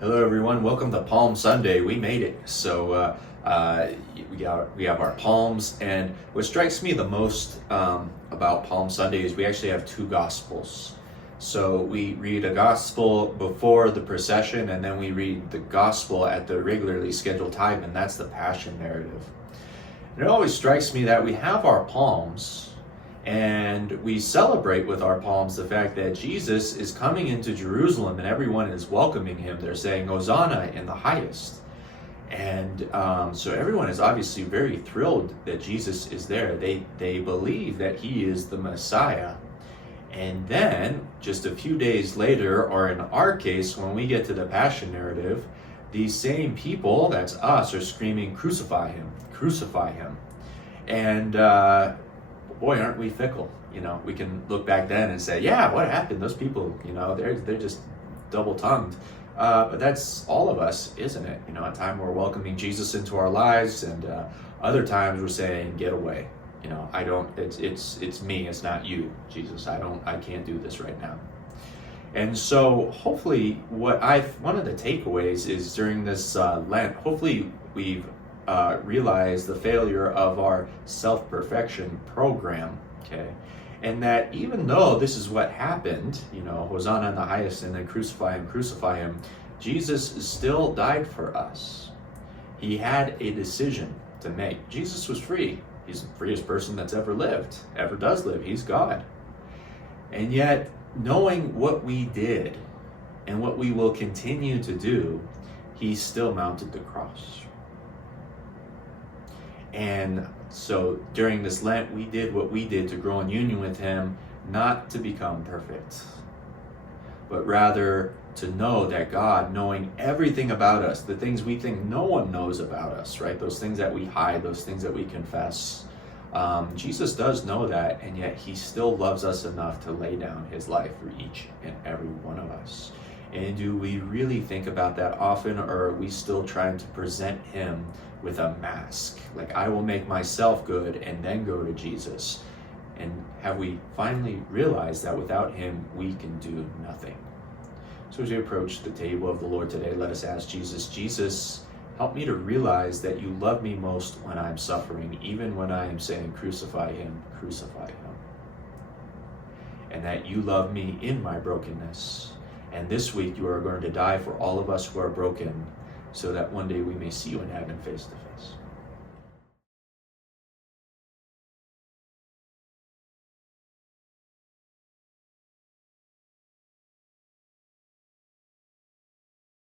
Hello everyone, welcome to Palm Sunday. We made it. So we have our palms, and what strikes me the most about Palm Sunday is we actually have two gospels. So we read a gospel before the procession, and then we read the gospel at the regularly scheduled time, and that's the Passion narrative. And it always strikes me that we have our palms, and we celebrate with our palms the fact that Jesus is coming into Jerusalem and everyone is welcoming him. They're saying, Hosanna in the highest. And so everyone is obviously very thrilled that Jesus is there. They believe that he is the Messiah. And then just a few days later, or in our case, when we get to the Passion narrative, these same people, that's us, are screaming, crucify him, crucify him. And boy, aren't we fickle. We can look back then and say, yeah, what happened? Those people, they're just double-tongued. But that's all of us, isn't it? At time we're welcoming Jesus into our lives, and other times we're saying, get away. It's me, it's not you, Jesus. I can't do this right now. And so hopefully one of the takeaways is during this Lent, hopefully we've realize the failure of our self-perfection program, okay? And that even though this is what happened, Hosanna in the highest and then crucify him, Jesus still died for us. He had a decision to make. Jesus was free. He's the freest person that's ever lived, ever does live. He's God. And yet, knowing what we did and what we will continue to do, he still mounted the cross. And so during this Lent, we did what we did to grow in union with him, not to become perfect, but rather to know that God, knowing everything about us, the things we think no one knows about us, right? Those things that we hide, those things that we confess. Jesus does know that, and yet he still loves us enough to lay down his life for each and every one of us. And do we really think about that often, or are we still trying to present him with a mask? Like, I will make myself good and then go to Jesus. And have we finally realized that without him, we can do nothing? So as we approach the table of the Lord today, let us ask Jesus, Jesus, help me to realize that you love me most when I'm suffering, even when I am saying, crucify him, crucify him. And that you love me in my brokenness. And this week you are going to die for all of us who are broken, so that one day we may see you in heaven face to face.